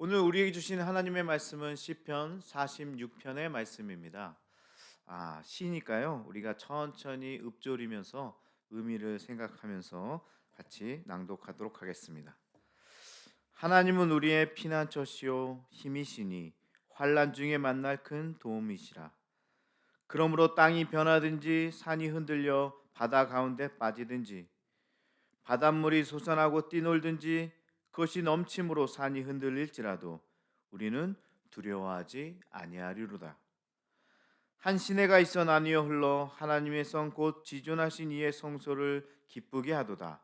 오늘 우리에게 주신 하나님의 말씀은 시편 46편의 말씀입니다. 시니까요. 우리가 천천히 읊조리면서 의미를 생각하면서 같이 낭독하도록 하겠습니다. 하나님은 우리의 피난처시요 힘이시니 환난 중에 만날 큰 도움이시라. 그러므로 땅이 변하든지 산이 흔들려 바다 가운데 빠지든지 바닷물이 솟아나고 뛰놀든지 그것이 넘침으로 산이 흔들릴지라도 우리는 두려워하지 아니하리로다. 한 시내가 있어 나뉘어 흘러 하나님의 성 곧 지존하신 이의 성소를 기쁘게 하도다.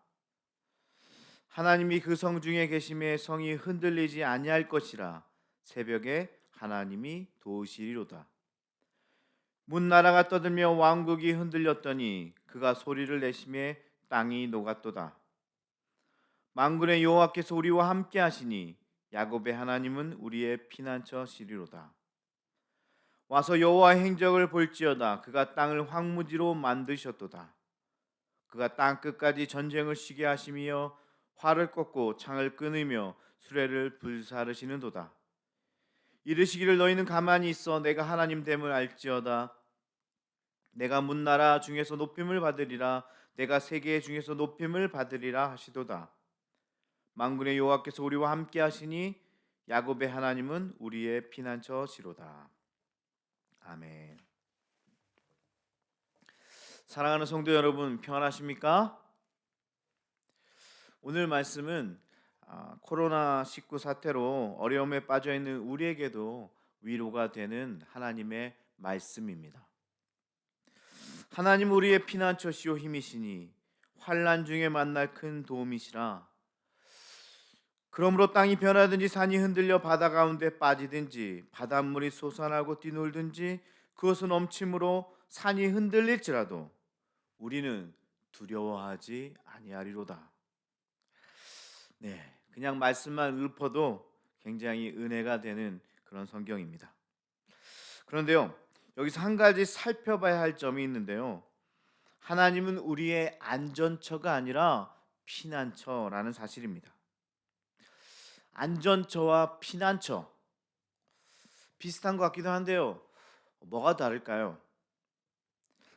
하나님이 그 성 중에 계심에 성이 흔들리지 아니할 것이라. 새벽에 하나님이 도우시리로다. 문나라가 떠들며 왕국이 흔들렸더니 그가 소리를 내심에 땅이 녹았도다. 만군의 여호와께서 우리와 함께 하시니 야곱의 하나님은 우리의 피난처시리로다. 와서 여호와의 행적을 볼지어다. 그가 땅을 황무지로 만드셨도다. 그가 땅 끝까지 전쟁을 쉬게 하시며 활을 꺾고 창을 끊으며 수레를 불사르시는도다. 이르시기를 너희는 가만히 있어 내가 하나님 됨을 알지어다. 내가 문나라 중에서 높임을 받으리라. 내가 세계 중에서 높임을 받으리라 하시도다. 만군의 여호와께서 우리와 함께 하시니 야곱의 하나님은 우리의 피난처시로다. 아멘. 사랑하는 성도 여러분, 평안하십니까? 오늘 말씀은 코로나19 사태로 어려움에 빠져 있는 우리에게도 위로가 되는 하나님의 말씀입니다. 하나님 우리의 피난처시요 힘이시니 환난 중에 만날 큰 도움이시라. 그러므로 땅이 변하든지 산이 흔들려 바다 가운데 빠지든지 바닷물이 솟아나고 뛰놀든지 그것은 넘침으로 산이 흔들릴지라도 우리는 두려워하지 아니하리로다. 그냥 말씀만 읊어도 굉장히 은혜가 되는 그런 성경입니다. 그런데요, 여기서 한 가지 살펴봐야 할 점이 있는데요. 하나님은 우리의 안전처가 아니라 피난처라는 사실입니다. 안전처와 피난처 비슷한 것 같기도 한데요. 뭐가 다를까요?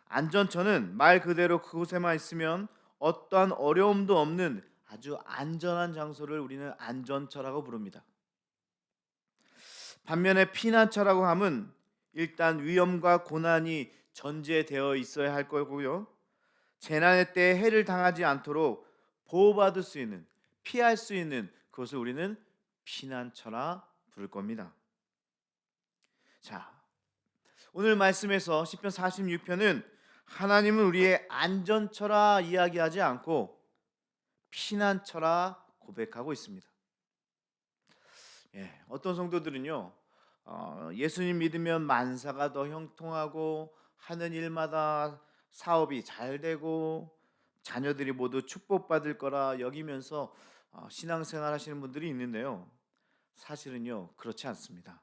안전처는 말 그대로 그곳에만 있으면 어떠한 어려움도 없는 아주 안전한 장소를 우리는 안전처라고 부릅니다. 반면에 피난처라고 함은 일단 위험과 고난이 전제되어 있어야 할 거고요. 재난의 때에 해를 당하지 않도록 보호받을 수 있는, 피할 수 있는 그것을 우리는 피난처라 부를 겁니다. 자, 오늘 말씀에서 시편 46편은 하나님은 우리의 안전처라 이야기하지 않고 피난처라 고백하고 있습니다. 어떤 성도들은요, 예수님 믿으면 만사가 더 형통하고 하는 일마다 사업이 잘 되고 자녀들이 모두 축복받을 거라 여기면서 신앙생활 하시는 분들이 있는데요. 사실은요, 그렇지 않습니다.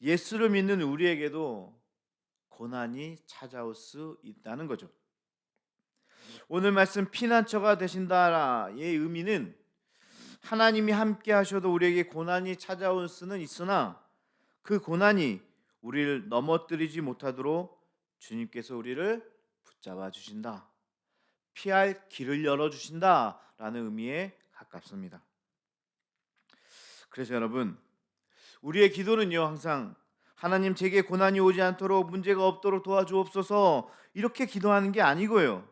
예수를 믿는 우리에게도 고난이 찾아올 수 있다는 거죠. 오늘 말씀 피난처가 되신다의 의미는 하나님이 함께 하셔도 우리에게 고난이 찾아올 수는 있으나 그 고난이 우리를 넘어뜨리지 못하도록 주님께서 우리를 붙잡아 주신다, 피할 길을 열어 주신다라는 의미에 가깝습니다. 그래서 여러분, 우리의 기도는요, 항상 하나님 제게 고난이 오지 않도록, 문제가 없도록 도와주옵소서 이렇게 기도하는 게 아니고요,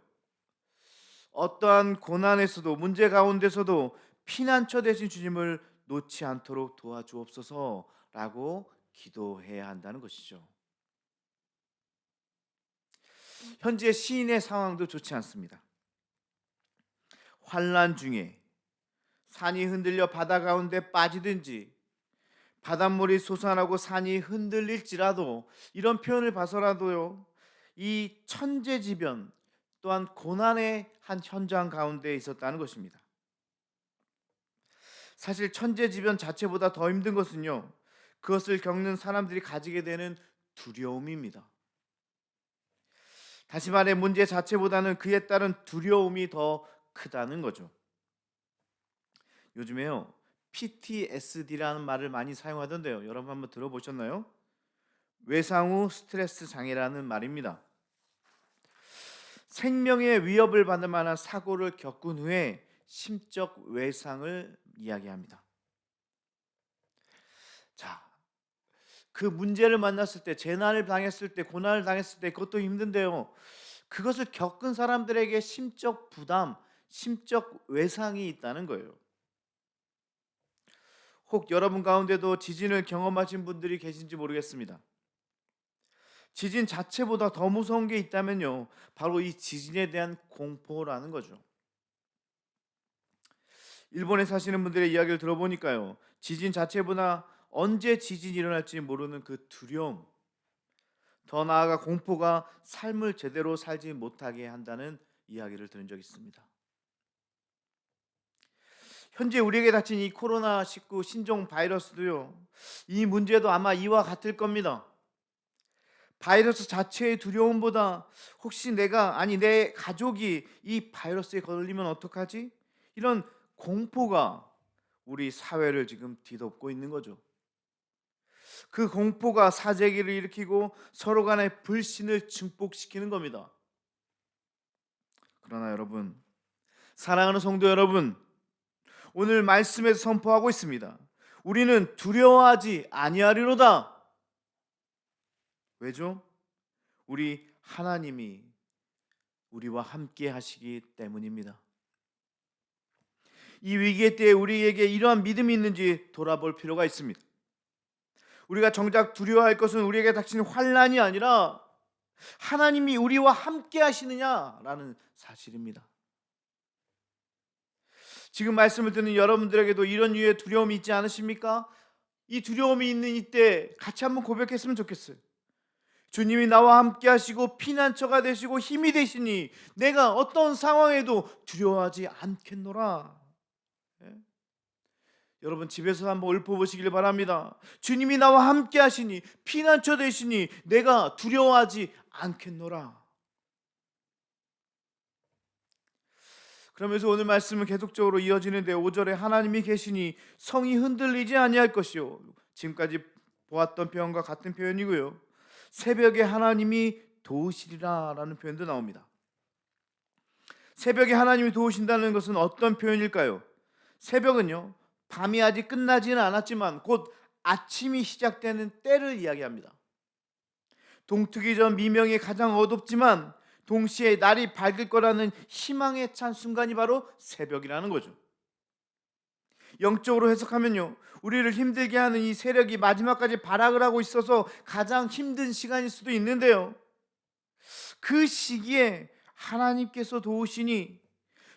어떠한 고난에서도, 문제 가운데서도 피난처 되신 주님을 놓지 않도록 도와주옵소서라고 기도해야 한다는 것이죠. 현재 시인의 상황도 좋지 않습니다. 환난 중에 산이 흔들려 바다 가운데 빠지든지 바닷물이 솟아나고 산이 흔들릴지라도, 이런 표현을 봐서라도요, 이 천재지변 또한 고난의 한 현장 가운데 있었다는 것입니다. 사실 천재지변 자체보다 더 힘든 것은요, 그것을 겪는 사람들이 가지게 되는 두려움입니다. 다시 말해 문제 자체보다는 그에 따른 두려움이 더 크다는 거죠. 요즘에요, PTSD라는 말을 많이 사용하던데요. 여러분 한번 들어보셨나요? 외상 후 스트레스 장애라는 말입니다. 생명의 위협을 받을 만한 사고를 겪은 후에 심적 외상을 이야기합니다. 자, 그 문제를 만났을 때, 재난을 당했을 때, 고난을 당했을 때 그것도 힘든데요, 그것을 겪은 사람들에게 심적 부담, 심적 외상이 있다는 거예요. 혹 여러분 가운데도 지진을 경험하신 분들이 계신지 모르겠습니다. 지진 자체보다 더 무서운 게 있다면요, 바로 이 지진에 대한 공포라는 거죠. 일본에 사시는 분들의 이야기를 들어보니까요, 지진 자체보다 언제 지진이 일어날지 모르는 그 두려움, 더 나아가 공포가 삶을 제대로 살지 못하게 한다는 이야기를 들은 적이 있습니다. 현재 우리에게 닥친 이 코로나19 신종 바이러스도요, 이 문제도 아마 이와 같을 겁니다. 바이러스 자체의 두려움보다 혹시 내가, 아니 내 가족이 이 바이러스에 걸리면 어떡하지? 이런 공포가 우리 사회를 지금 뒤덮고 있는 거죠. 그 공포가 사재기를 일으키고 서로 간의 불신을 증폭시키는 겁니다. 그러나 여러분, 사랑하는 성도 여러분, 오늘 말씀에서 선포하고 있습니다. 우리는 두려워하지 아니하리로다. 왜죠? 우리 하나님이 우리와 함께 하시기 때문입니다. 이 위기의 때에 우리에게 이러한 믿음이 있는지 돌아볼 필요가 있습니다. 우리가 정작 두려워할 것은 우리에게 닥친 환난이 아니라 하나님이 우리와 함께 하시느냐라는 사실입니다. 지금 말씀을 듣는 여러분들에게도 이런 유의 두려움이 있지 않으십니까? 이 두려움이 있는 이때 같이 한번 고백했으면 좋겠어요. 주님이 나와 함께 하시고 피난처가 되시고 힘이 되시니 내가 어떤 상황에도 두려워하지 않겠노라. 여러분 집에서 한번 읊어보시길 바랍니다. 주님이 나와 함께 하시니 피난처 되시니 내가 두려워하지 않겠노라. 그러면서 오늘 말씀은 계속적으로 이어지는데 5절에 하나님이 계시니 성이 흔들리지 아니할 것이요, 지금까지 보았던 표현과 같은 표현이고요, 새벽에 하나님이 도우시리라 라는 표현도 나옵니다. 새벽에 하나님이 도우신다는 것은 어떤 표현일까요? 새벽은요, 밤이 아직 끝나지는 않았지만 곧 아침이 시작되는 때를 이야기합니다. 동트기 전 미명이 가장 어둡지만 동시에 날이 밝을 거라는 희망에 찬 순간이 바로 새벽이라는 거죠. 영적으로 해석하면요, 우리를 힘들게 하는 이 세력이 마지막까지 발악을 하고 있어서 가장 힘든 시간일 수도 있는데요, 그 시기에 하나님께서 도우시니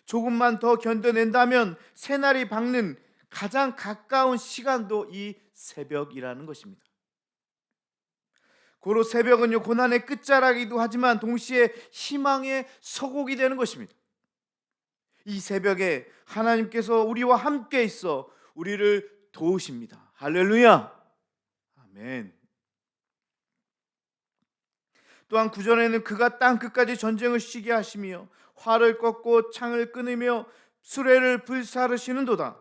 조금만 더 견뎌낸다면 새날이 밝는 가장 가까운 시간도 이 새벽이라는 것입니다. 고로 새벽은요, 고난의 끝자락이기도 하지만 동시에 희망의 서곡이 되는 것입니다. 이 새벽에 하나님께서 우리와 함께 있어 우리를 도우십니다. 할렐루야. 아멘. 또한 구절에는 그가 땅 끝까지 전쟁을 쉬게 하시며 활을 꺾고 창을 끊으며 수레를 불사르시는도다.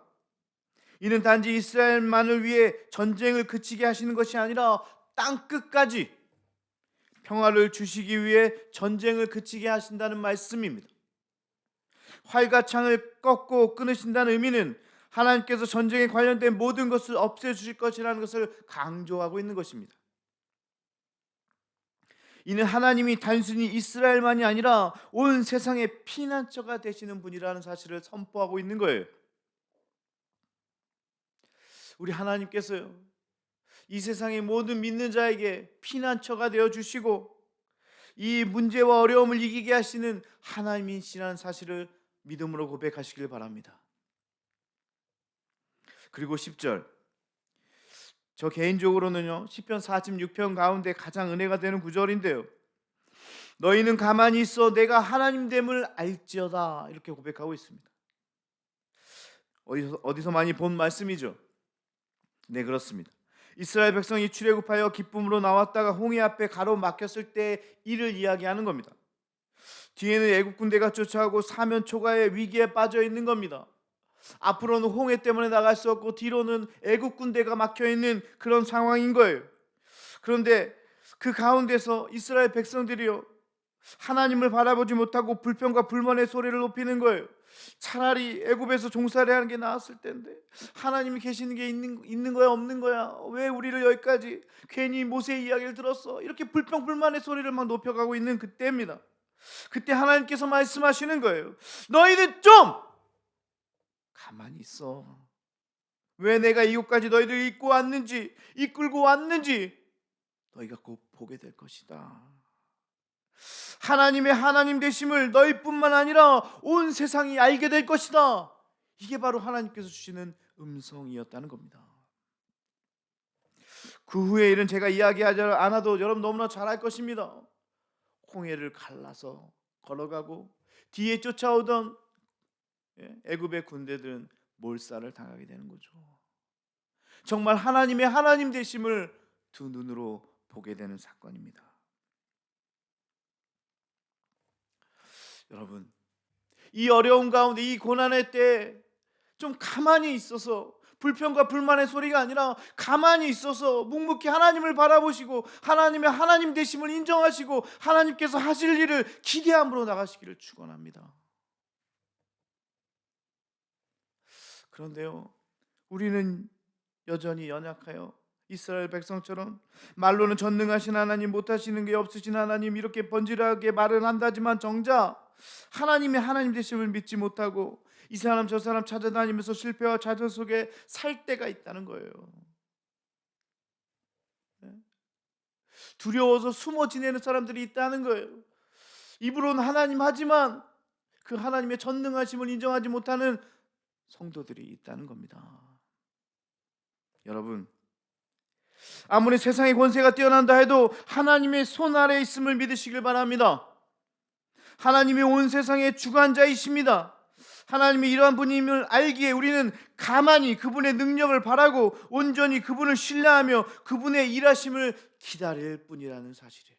이는 단지 이스라엘만을 위해 전쟁을 그치게 하시는 것이 아니라 땅 끝까지 평화를 주시기 위해 전쟁을 그치게 하신다는 말씀입니다. 활과 창을 꺾고 끊으신다는 의미는 하나님께서 전쟁에 관련된 모든 것을 없애주실 것이라는 것을 강조하고 있는 것입니다. 이는 하나님이 단순히 이스라엘만이 아니라 온 세상의 피난처가 되시는 분이라는 사실을 선포하고 있는 거예요. 우리 하나님께서요, 이 세상의 모든 믿는 자에게 피난처가 되어 주시고 이 문제와 어려움을 이기게 하시는 하나님이시라는 사실을 믿음으로 고백하시길 바랍니다. 그리고 10절, 저 개인적으로는요, 시편 46편 가운데 가장 은혜가 되는 구절인데요, 너희는 가만히 있어 내가 하나님됨을 알지어다, 이렇게 고백하고 있습니다. 어디서 많이 본 말씀이죠? 네, 그렇습니다. 이스라엘 백성이 출애굽하여 기쁨으로 나왔다가 홍해 앞에 가로막혔을 때 일을 이야기하는 겁니다. 뒤에는 애국 군대가 쫓아오고 사면 초가의 위기에 빠져 있는 겁니다. 앞으로는 홍해 때문에 나갈 수 없고 뒤로는 애국 군대가 막혀 있는 그런 상황인 거예요. 그런데 그 가운데서 이스라엘 백성들이요, 하나님을 바라보지 못하고 불평과 불만의 소리를 높이는 거예요. 차라리 애굽에서 종살이 하는 게 나았을 텐데 하나님이 계시는 게 있는 거야 없는 거야, 왜 우리를 여기까지, 괜히 모세의 이야기를 들었어, 이렇게 불평 불만의 소리를 막 높여가고 있는 그때입니다. 그때 하나님께서 말씀하시는 거예요. 너희들 좀 가만히 있어. 왜 내가 이곳까지 너희들 이끌고 왔는지 너희가 곧 보게 될 것이다. 하나님의 하나님 되심을 너희뿐만 아니라 온 세상이 알게 될 것이다. 이게 바로 하나님께서 주시는 음성이었다는 겁니다. 그 후의 일은 제가 이야기하지 않아도 여러분 너무나 잘 알 것입니다. 홍해를 갈라서 걸어가고 뒤에 쫓아오던 애굽의 군대들은 몰살을 당하게 되는 거죠. 정말 하나님의 하나님 되심을 두 눈으로 보게 되는 사건입니다. 여러분, 이 어려운 가운데, 이 고난의 때 좀 가만히 있어서, 불평과 불만의 소리가 아니라 가만히 있어서 묵묵히 하나님을 바라보시고 하나님의 하나님 되심을 인정하시고 하나님께서 하실 일을 기대함으로 나가시기를 축원합니다. 그런데요, 우리는 여전히 연약하여 이스라엘 백성처럼 말로는 전능하신 하나님, 못하시는 게 없으신 하나님, 이렇게 번지르하게 말은 한다지만 정작 하나님의 하나님 되심을 믿지 못하고 이 사람 저 사람 찾아다니면서 실패와 좌절 속에 살 때가 있다는 거예요. 두려워서 숨어 지내는 사람들이 있다는 거예요. 입으로는 하나님 하지만 그 하나님의 전능하심을 인정하지 못하는 성도들이 있다는 겁니다. 여러분, 아무리 세상의 권세가 뛰어난다 해도 하나님의 손 아래에 있음을 믿으시길 바랍니다. 하나님이 온 세상의 주관자이십니다. 하나님이 이러한 분임을 알기에 우리는 가만히 그분의 능력을 바라고 온전히 그분을 신뢰하며 그분의 일하심을 기다릴 뿐이라는 사실이에요.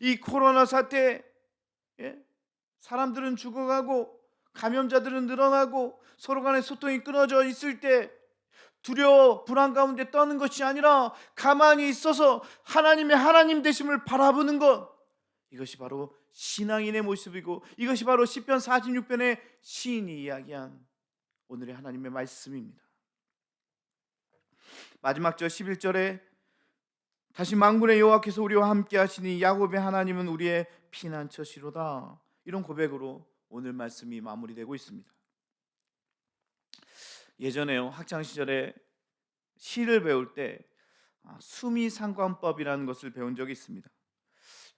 이 코로나 사태, 사람들은 죽어가고 감염자들은 늘어나고 서로 간의 소통이 끊어져 있을 때 두려워 불안 가운데 떠는 것이 아니라 가만히 있어서 하나님의 하나님 되심을 바라보는 것, 이것이 바로 신앙인의 모습이고 이것이 바로 시편 46편의 시인이 이야기한 오늘의 하나님의 말씀입니다. 마지막 절 11절에 다시 만군의 여호와께서 우리와 함께 하시니 야곱의 하나님은 우리의 피난처시로다. 이런 고백으로 오늘 말씀이 마무리되고 있습니다. 예전에요, 학창 시절에 시를 배울 때 수미상관법이라는 것을 배운 적이 있습니다.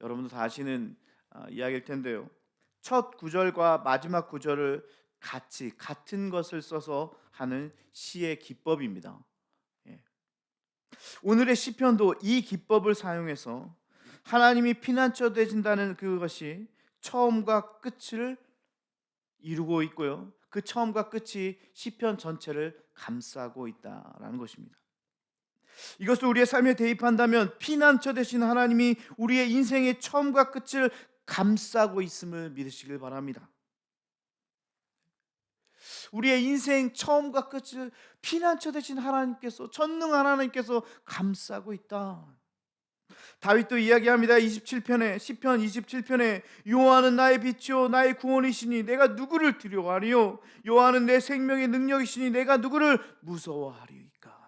여러분도 다 아시는 이야기일 텐데요, 첫 구절과 마지막 구절을 같은 것을 써서 하는 시의 기법입니다. 예. 오늘의 시편도 이 기법을 사용해서 하나님이 피난처 되신다는 그것이 처음과 끝을 이루고 있고요, 그 처음과 끝이 시편 전체를 감싸고 있다라는 것입니다. 이것을 우리의 삶에 대입한다면 피난처 되신 하나님이 우리의 인생의 처음과 끝을 감싸고 있음을 믿으시길 바랍니다. 우리의 인생 처음과 끝을 피난처 되신 하나님께서, 전능한 하나님께서 감싸고 있다. 다윗도 이야기합니다. 27편에, 시편 27편에 여호와는 나의 빛이요 나의 구원이시니 내가 누구를 두려워하리요, 여호와는 내 생명의 능력이시니 내가 누구를 무서워하리이까.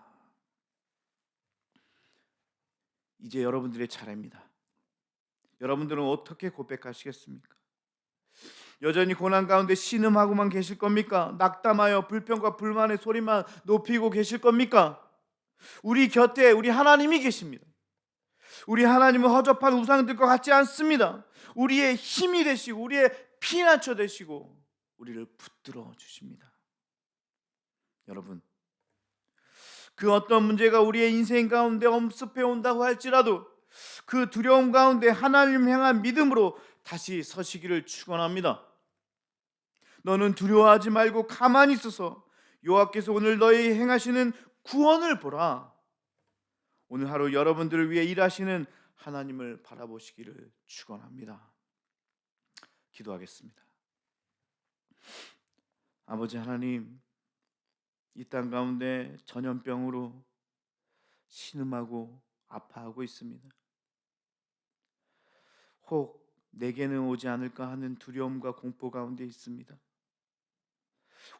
이제 여러분들의 차례입니다. 여러분들은 어떻게 고백하시겠습니까? 여전히 고난 가운데 신음하고만 계실 겁니까? 낙담하여 불평과 불만의 소리만 높이고 계실 겁니까? 우리 곁에 우리 하나님이 계십니다. 우리 하나님은 허접한 우상들과 같지 않습니다. 우리의 힘이 되시고 우리의 피난처 되시고 우리를 붙들어 주십니다. 여러분, 그 어떤 문제가 우리의 인생 가운데 엄습해 온다고 할지라도 그 두려움 가운데 하나님 향한 믿음으로 다시 서시기를 축원합니다. 너는 두려워하지 말고 가만히 있어서 여호와께서 오늘 너희 행하시는 구원을 보라. 오늘 하루 여러분들을 위해 일하시는 하나님을 바라보시기를 축원합니다. 기도하겠습니다. 아버지 하나님, 이 땅 가운데 전염병으로 신음하고 아파하고 있습니다. 혹 내게는 오지 않을까 하는 두려움과 공포 가운데 있습니다.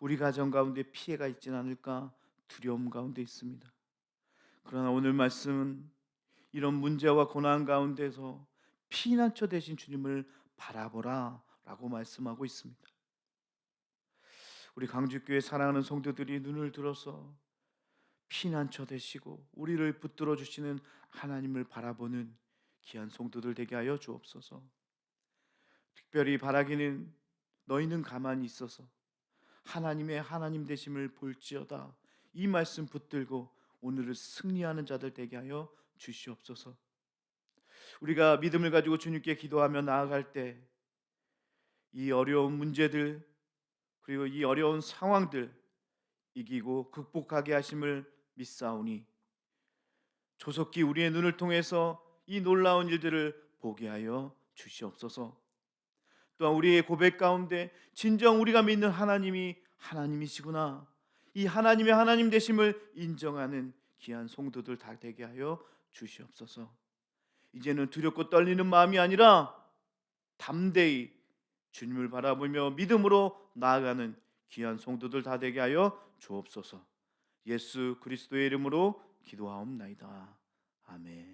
우리 가정 가운데 피해가 있지는 않을까 두려움 가운데 있습니다. 그러나 오늘 말씀은 이런 문제와 고난 가운데서 피난처 되신 주님을 바라보라 라고 말씀하고 있습니다. 우리 강주교회 사랑하는 성도들이 눈을 들어서 피난처 되시고 우리를 붙들어 주시는 하나님을 바라보는 귀한 성도들 되게 하여 주옵소서. 특별히 바라기는 너희는 가만히 있어서 하나님의 하나님 되심을 볼지어다, 이 말씀 붙들고 오늘을 승리하는 자들 되게 하여 주시옵소서. 우리가 믿음을 가지고 주님께 기도하며 나아갈 때 이 어려운 문제들 그리고 이 어려운 상황들 이기고 극복하게 하심을 믿사오니 조속히 우리의 눈을 통해서 이 놀라운 일들을 보게 하여 주시옵소서. 또한 우리의 고백 가운데 진정 우리가 믿는 하나님이 하나님이시구나, 이 하나님의 하나님 되심을 인정하는 귀한 성도들 다 되게 하여 주시옵소서. 이제는 두렵고 떨리는 마음이 아니라 담대히 주님을 바라보며 믿음으로 나아가는 귀한 성도들 다 되게 하여 주옵소서. 예수 그리스도의 이름으로 기도하옵나이다. 아멘.